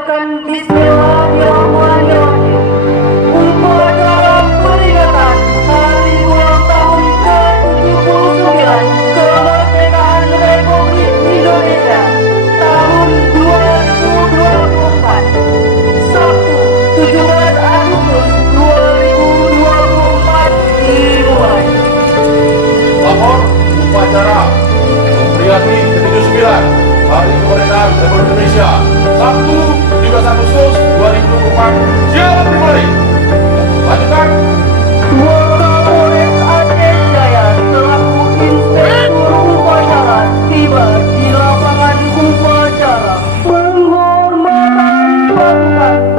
mengucapkan Bismillahirrahmanirrahim. Upacara peringatan Hari Ulang Tahun ke-79 Kemerdekaan Republik Indonesia tahun 2024. Sabtu, 17 Agustus 2024 dimulai. Lapor upacara memperingati ke-79 Hari Kemerdekaan Republik Indonesia Sabtu 17 Agustus 2024 jalan dimulai. Lanjutkan. Wakapolres Aceh Jaya selaku Inspektur Upacara tiba di lapangan upacara. Penghormatan pangkat